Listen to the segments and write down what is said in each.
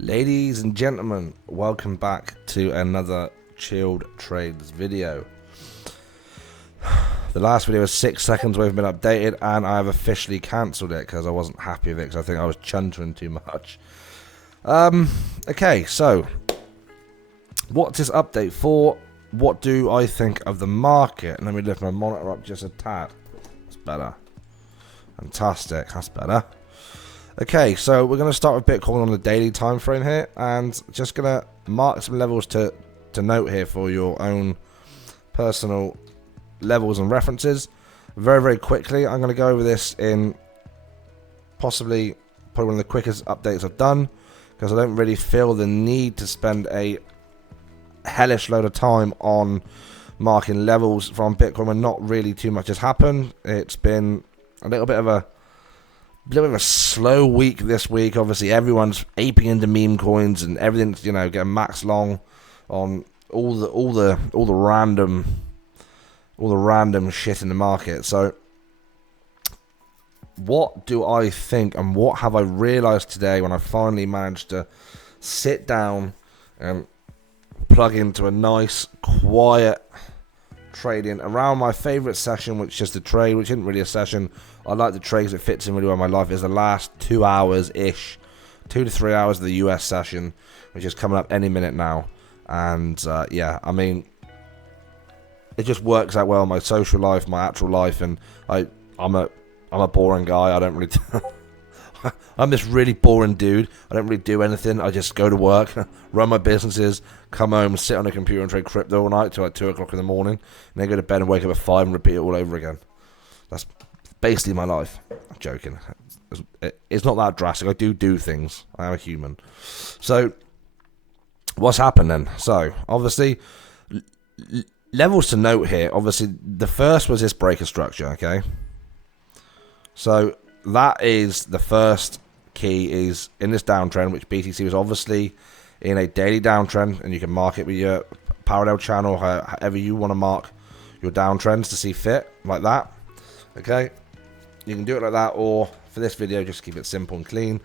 Ladies and gentlemen, welcome back to another Chilled Tradez video. The last video was 6 seconds away from being updated, and I have officially cancelled it because I wasn't happy with it because I think I was chuntering too much. Okay, so what's this update for? What do I think of the market? And let me lift my monitor up just a tad. That's better. Fantastic, that's better. Okay, so we're going to start with Bitcoin on the daily time frame here, and just going to mark some levels to note here for your own personal levels and references. Very, very quickly, I'm going to go over this in probably one of the quickest updates I've done, because I don't really feel the need to spend a hellish load of time on marking levels from Bitcoin when not really too much has happened. It's been a little bit of a slow week this week. Obviously, everyone's aping into meme coins and everything's, you know, getting max long on all the random shit in the market. So, what do I think, and what have I realized today when I finally managed to sit down and plug into a nice, quiet trading around my favorite session, which is just a trade, which isn't really a session. I like the trade because it fits in really well in my life. Is the last 2 hours ish, 2 to 3 hours of the US session, which is coming up any minute now. And yeah, I mean, it just works out well in my social life, my actual life, and I'm a boring guy. I don't really I'm this really boring dude. I don't really do anything. I just go to work, run my businesses, come home, sit on a computer and trade crypto all night till like 2 o'clock in the morning, and then go to bed and wake up at 5 and repeat it all over again. That's basically my life. I'm joking. It's not that drastic. I do things. I am a human. So, what's happened then? So, obviously, levels to note here. Obviously, the first was this breaker structure, okay? So, that is the first key, is in this downtrend, which BTC was obviously in a daily downtrend, and you can mark it with your parallel channel, however you want to mark your downtrends to see fit, like that. Okay, you can do it like that, or for this video, just keep it simple and clean,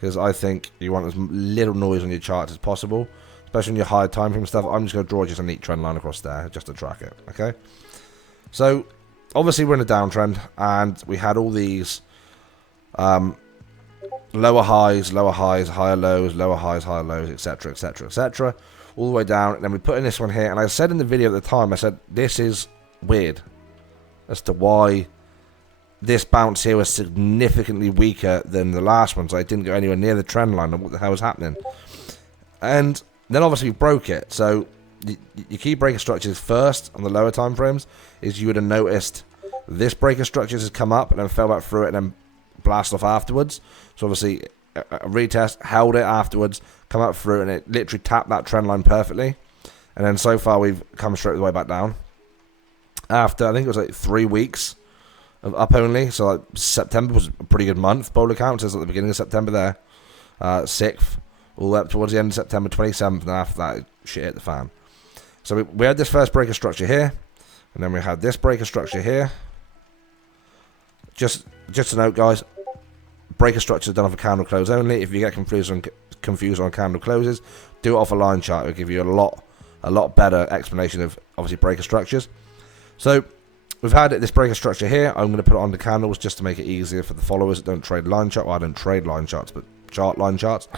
because I think you want as little noise on your charts as possible, especially on your higher time frame stuff. I'm just going to draw just a neat trend line across there just to track it. Okay, so obviously we're in a downtrend, and we had all these lower highs, higher lows, lower highs, higher lows, etc, etc, etc, all the way down. And then we put in this one here, and I said in the video at the time, I said this is weird as to why this bounce here was significantly weaker than the last one, so I didn't go anywhere near the trend line of what the hell was happening. And then obviously we broke it. So your key breaker structures first on the lower time frames is you would have noticed this breaker structures has come up and then fell back through it and then blast off afterwards. So obviously a retest, held it afterwards, come up through, and it literally tapped that trend line perfectly. And then so far we've come straight the way back down after, I think it was like 3 weeks of up only. So like September was a pretty good month. Bowler count says at the beginning of September there, 6th, all the way up towards the end of September 27th, and after that shit hit the fan. So we had this first breaker structure here, and then we had this breaker structure here. Just to note, guys, breaker structure is done off a candle close only. If you get confused on candle closes, do it off a line chart. It'll give you a lot better explanation of obviously breaker structures. So we've had this breaker structure here. I'm going to put it on the candles just to make it easier for the followers that don't trade line chart. Well, I don't trade line charts, but chart line charts.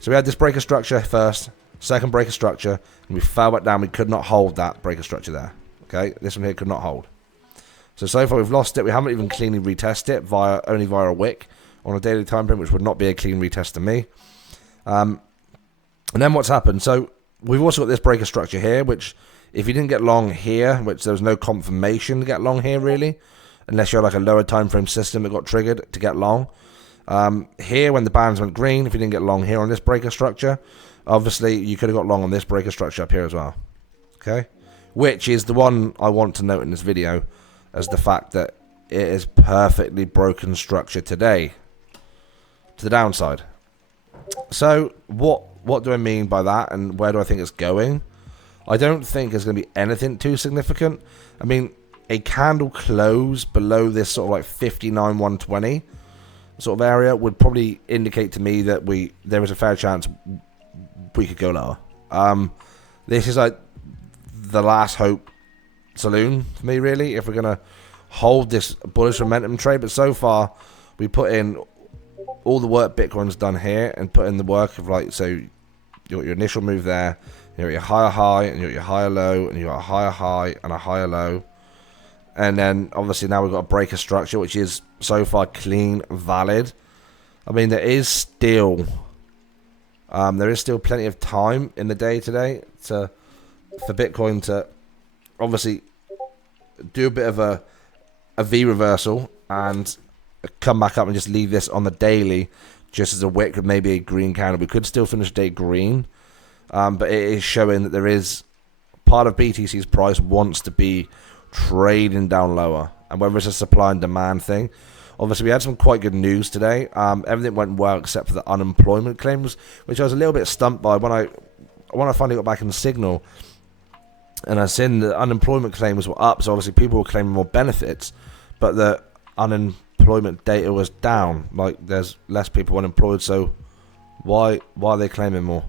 So we had this breaker structure first, second breaker structure, and we fell back down. We could not hold that breaker structure there. Okay, this one here could not hold. So far we've lost it. We haven't even cleanly retested it only via a wick on a daily time frame, which would not be a clean retest to me. And then what's happened? So we've also got this breaker structure here, which if you didn't get long here, which there was no confirmation to get long here really, unless you're like a lower time frame system that got triggered to get long. Here when the bands went green, if you didn't get long here on this breaker structure, obviously you could have got long on this breaker structure up here as well. Okay, which is the one I want to note in this video, as the fact that it is perfectly broken structure today to the downside. So what do I mean by that, and where do I think it's going? I don't think there's going to be anything too significant. I mean, a candle close below this sort of like 59,120 sort of area would probably indicate to me that there is a fair chance we could go lower. This is like the last hope saloon for me, really, if we're going to hold this bullish momentum trade. But so far, we put in all the work Bitcoin's done here and put in the work of, like, so you got your initial move there, you got your higher high, and you got your higher low, and you got a higher high and a higher low. And then, obviously, now we've got a breaker structure, which is so far clean, valid. I mean, there is still plenty of time in the day today for Bitcoin to obviously do a bit of a V reversal and come back up and just leave this on the daily just as a wick with maybe a green candle. We could still finish day green, but it is showing that there is part of BTC's price wants to be trading down lower, and whether it's a supply and demand thing. Obviously, we had some quite good news today. Everything went well except for the unemployment claims, which I was a little bit stumped by when I finally got back in the signal, and I seen the unemployment claims were up, so obviously people were claiming more benefits, but the unemployment data was down. Like, there's less people unemployed, so why are they claiming more?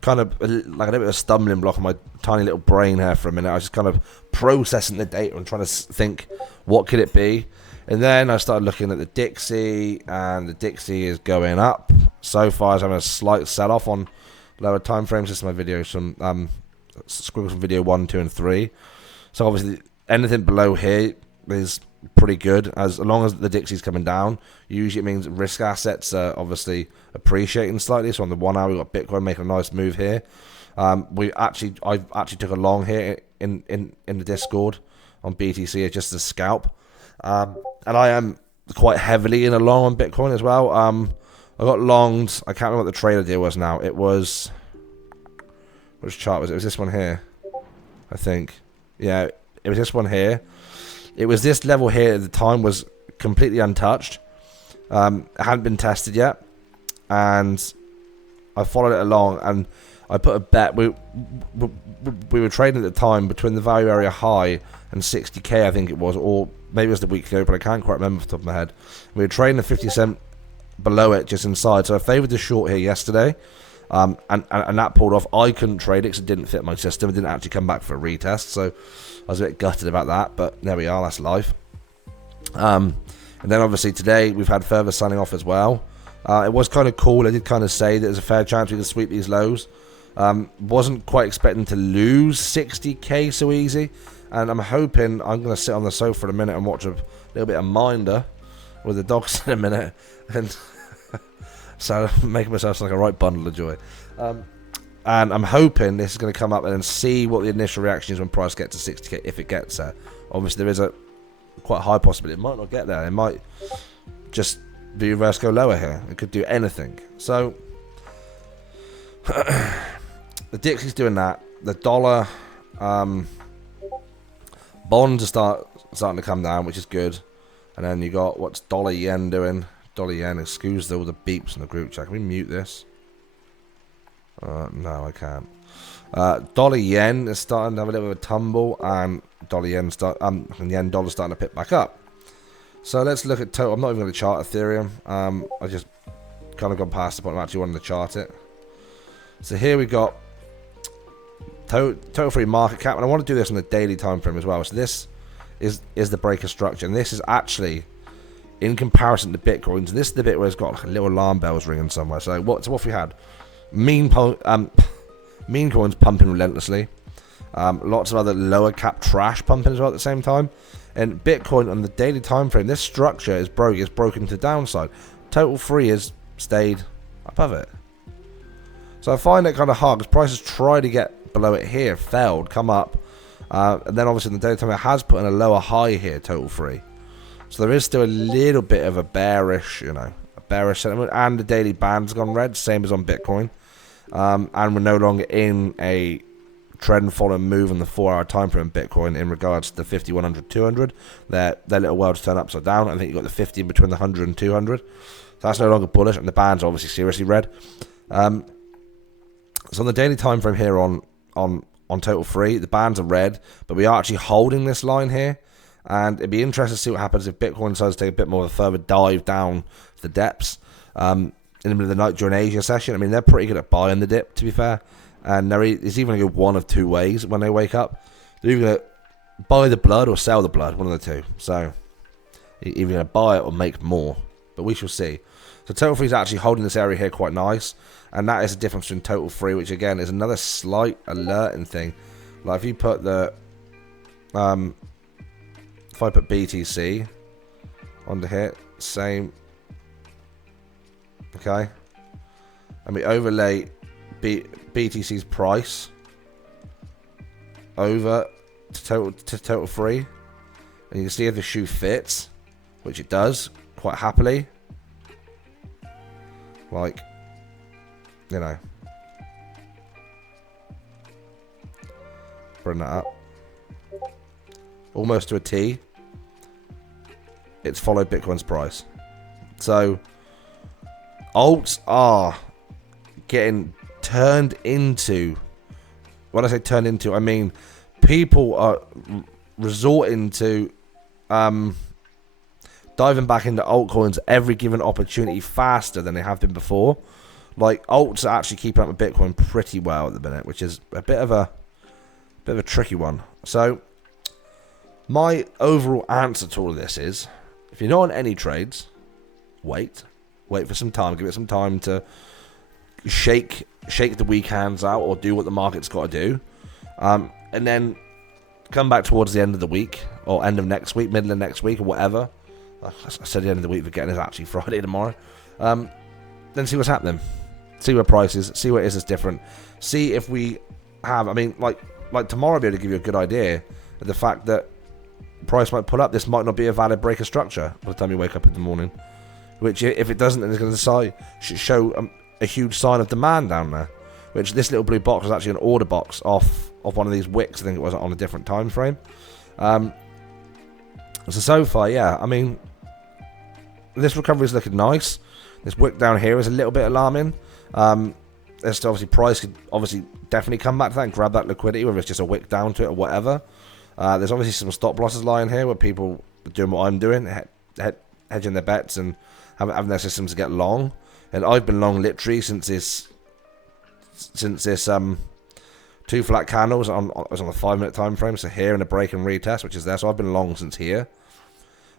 Kind of like a little bit of a stumbling block on my tiny little brain here for a minute. I was just kind of processing the data and trying to think, what could it be? And then I started looking at the Dixie, and the Dixie is going up. So far, it's having a slight sell-off on lower time frames. This is my video, some squiggles from video 1, 2, and 3. So obviously, anything below here is pretty good. As long as the Dixie's coming down, usually it means risk assets are obviously appreciating slightly. So on the 1 hour, we've got Bitcoin making a nice move here. I actually took a long here in the Discord on BTC just as a scalp. And I am quite heavily in a long on Bitcoin as well. I got longed. I can't remember what the trader deal was now. It was, which chart was it? It was this one here, I think. Yeah, it was this one here. It was this level here at the time was completely untouched. It hadn't been tested yet, and I followed it along, and I put a bet. We were trading at the time between the value area high and 60k, I think it was, or maybe it was the weekly, but I can't quite remember off the top of my head. We were trading at 50 cent below it, just inside. So I favoured the short here yesterday, and that pulled off. I couldn't trade it because it didn't fit my system. It didn't actually come back for a retest, so I was a bit gutted about that. But there we are. That's life. And then obviously today we've had further selling off as well. It was kind of cool. I did kind of say that there's a fair chance we could sweep these lows. Wasn't quite expecting to lose 60k so easy, and I'm hoping I'm going to sit on the sofa for a minute and watch a little bit of Minder with the dogs in a minute, and so I'm making myself sound like a right bundle of joy. And I'm hoping this is going to come up and then see what the initial reaction is when price gets to 60k, if it gets there. Obviously, there is a quite high possibility it might not get there. It might just be reverse, go lower here. It could do anything. So the Dixie's doing that. The dollar bonds are starting to come down, which is good. And then you got what's dollar yen doing. Dollar yen, excuse all the beeps in the group chat. Can we mute this? No, I can't. Dollar yen is starting to have a little bit of a tumble, and dollar yen and yen dollar starting to pick back up. So let's look at total. I'm not even going to chart Ethereum. I just kind of gone past the point I'm actually wanting to chart it. So here we got total free market cap, and I want to do this on the daily time frame as well. So this is the breaker structure, and this is actually in comparison to Bitcoin. So this is the bit where it's got like a little alarm bells ringing somewhere. So what have we had? Meme coins pumping relentlessly. Lots of other lower cap trash pumping as well at the same time. And Bitcoin on the daily time frame, this structure is broken to the downside. Total free has stayed above it. So I find it kind of hard because prices try to get below it here, failed, come up, and then obviously in the daily time it has put in a lower high here, total free. So there is still a little bit of a bearish, bearish sentiment, and the daily band's gone red, same as on Bitcoin. And we're no longer in a trend following move on the 4-hour time frame Bitcoin in regards to the 50, 100, 200. Their little world's turned upside down. I think you've got the 50 in between the 100 and 200. So that's no longer bullish, and the band's obviously seriously red. So on the daily time frame here on total free, the bands are red, but we are actually holding this line here. And it'd be interesting to see what happens if Bitcoin decides to take a bit more of a further dive down the depths in the middle of the night during Asia session. I mean, they're pretty good at buying the dip, to be fair. And it's even going to go one of two ways when they wake up. They're either going to buy the blood or sell the blood, one of the two. So, either going to buy it or make more. But we shall see. So, total free is actually holding this area here quite nice. And that is the difference between total free, which again is another slight alerting thing. Like if you put the... if I put BTC on the hit, same... Okay. And we overlay BTC's price over to total free, and you can see if the shoe fits, which it does quite happily. Like, you know, bring that up almost to a T. It's followed Bitcoin's price. So alts are getting turned into, when I say turned into, I mean people are resorting to diving back into altcoins every given opportunity faster than they have been before. Like, alts are actually keeping up with Bitcoin pretty well at the minute, which is a bit of a tricky one. So my overall answer to all of this is, if you're not on any trades, wait for some time, give it some time to shake the weak hands out or do what the market's got to do, and then come back towards the end of the week or end of next week, middle of next week or whatever. I said the end of the week, forgetting it's actually Friday tomorrow. Then see what's happening, see where prices, see what it is that's different, see if we have, I mean, like tomorrow I'll be able to give you a good idea of the fact that price might pull up. This might not be a valid break of structure by the time you wake up in the morning, which if it doesn't, then it's going to show a huge sign of demand down there, which this little blue box was actually an order box off one of these wicks. I think it was on a different time frame. So far, yeah, I mean, this recovery is looking nice. This wick down here is a little bit alarming. There's still obviously price could obviously definitely come back to that and grab that liquidity, whether it's just a wick down to it or whatever. There's obviously some stop losses lying here where people are doing what I'm doing, hedging their bets and having their systems to get long. And I've been long literally since this two flat candles on a 5-minute time frame. So here in the break and retest, which is there. So I've been long since here.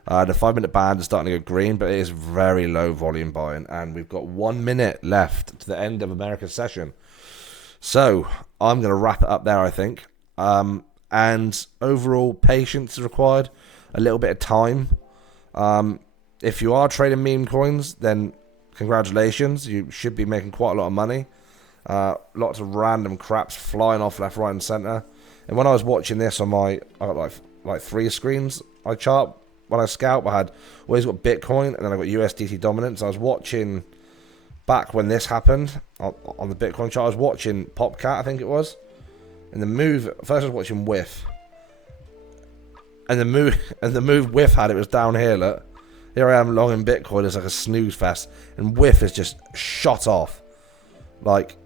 The 5-minute band is starting to go green, but it is very low volume buying, and we've got 1 minute left to the end of America's session. So I'm going to wrap it up there, I think. And overall, patience is required, a little bit of time. If you are trading meme coins, then congratulations. You should be making quite a lot of money. Lots of random craps flying off left, right, and center. And when I was watching this on I got like 3 screens. I chart when I scalp. I had always got Bitcoin, and then I got USDT dominance. I was watching back when this happened on the Bitcoin chart. I was watching Popcat, I think it was. And the move, first I was watching Whiff. And the move Whiff had, it was down here, look. Here I am long in Bitcoin, it's like a snooze fest. And Whiff is just shot off. Like,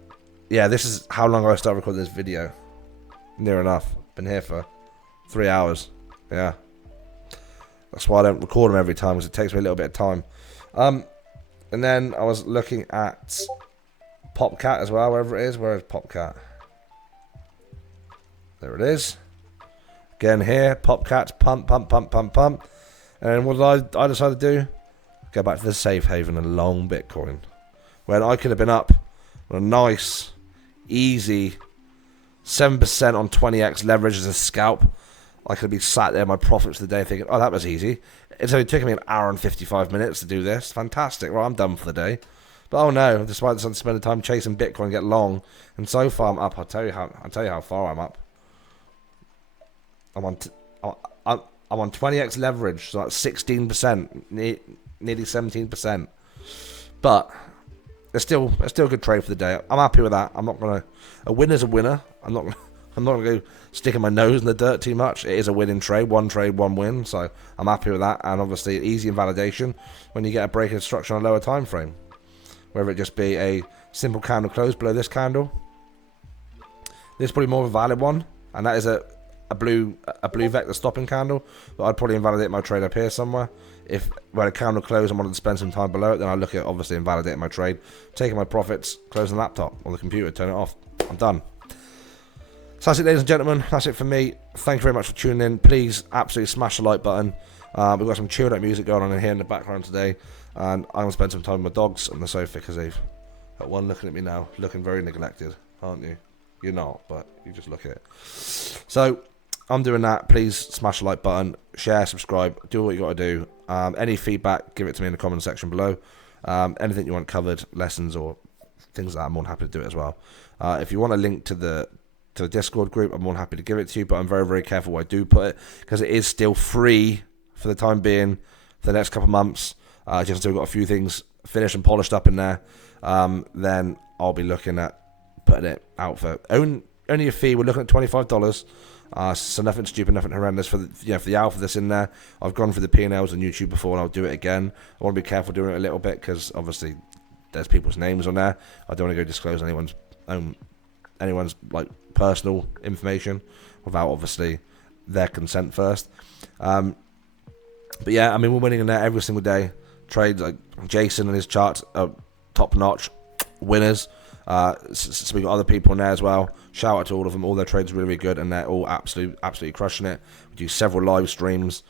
yeah, this is how long I started recording this video. Near enough. Been here for 3 hours. Yeah. That's why I don't record them every time, because it takes me a little bit of time. And then I was looking at Popcat as well, wherever it is. Where is Popcat? There it is. Again here, Popcat, pump. And what did I decide to do? Go back to the safe haven and long Bitcoin. When I could have been up on a nice, easy 7% on 20x leverage as a scalp. I could have been sat there, my profits for the day, thinking, oh, that was easy. It's only taken me an hour and 55 minutes to do this. Fantastic. Well, I'm done for the day. But oh no, despite spending time chasing Bitcoin, get long, and so far I'm up. I'll tell you how far I'm up. I'm on 20x leverage, so that's 16%, nearly 17%. But it's still a good trade for the day. I'm happy with that. I'm not gonna. A winner's a winner. I'm not gonna go sticking my nose in the dirt too much. It is a winning trade, one win. So I'm happy with that. And obviously easy invalidation when you get a break in structure on a lower time frame, whether it just be a simple candle close below this candle. This is probably more of a valid one, and that is a blue vector stopping candle. But I'd probably invalidate my trade up here somewhere. if when a candle closes, I wanted to spend some time below it, then I look at obviously invalidating my trade, taking my profits, closing the laptop or the computer, turn it off. I'm done. So that's it, ladies and gentlemen. That's it for me. Thank you very much for tuning in. Please absolutely smash the like button. We've got some chilled out music going on in here in the background today, and I'm going to spend some time with my dogs on the sofa because they've got one looking at me now, looking very neglected, aren't you? You're not, but you just look at it. So I'm doing that. Please smash the like button, share, subscribe, do what you got to do. Any feedback, give it to me in the comment section below. Anything you want covered, lessons or things like that, I'm more than happy to do it as well. If you want a link to the Discord group, I'm more than happy to give it to you, but I'm very, very careful where I do put it because it is still free for the time being for the next couple of months. Just until we've got a few things finished and polished up in there, then I'll be looking at putting it out for only a fee. We're looking at $25. So nothing stupid, nothing horrendous for the alpha that's in there. I've gone for the P&Ls on YouTube before, and I'll do it again. I want to be careful doing it a little bit because obviously there's people's names on there. I don't want to go disclose anyone's like personal information without obviously their consent first. But yeah, I mean, we're winning in there every single day. Trades like Jason and his charts are top notch winners. So we got other people in there as well. Shout out to all of them. All their trades are really, really good, and they're all absolutely crushing it. We do several live streams.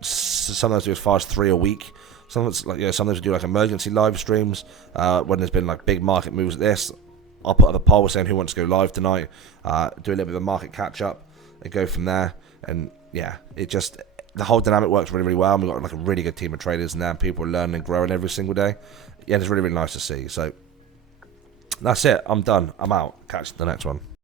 Sometimes do as far as 3 a week. Sometimes we do like emergency live streams when there's been like big market moves like this. I'll put up a poll saying who wants to go live tonight. Do a little bit of a market catch up and go from there. And yeah, the whole dynamic works really, really well. And we've got like a really good team of traders now. People are learning and growing every single day. Yeah, it's really, really nice to see. So that's it. I'm done. I'm out. Catch you in the next one.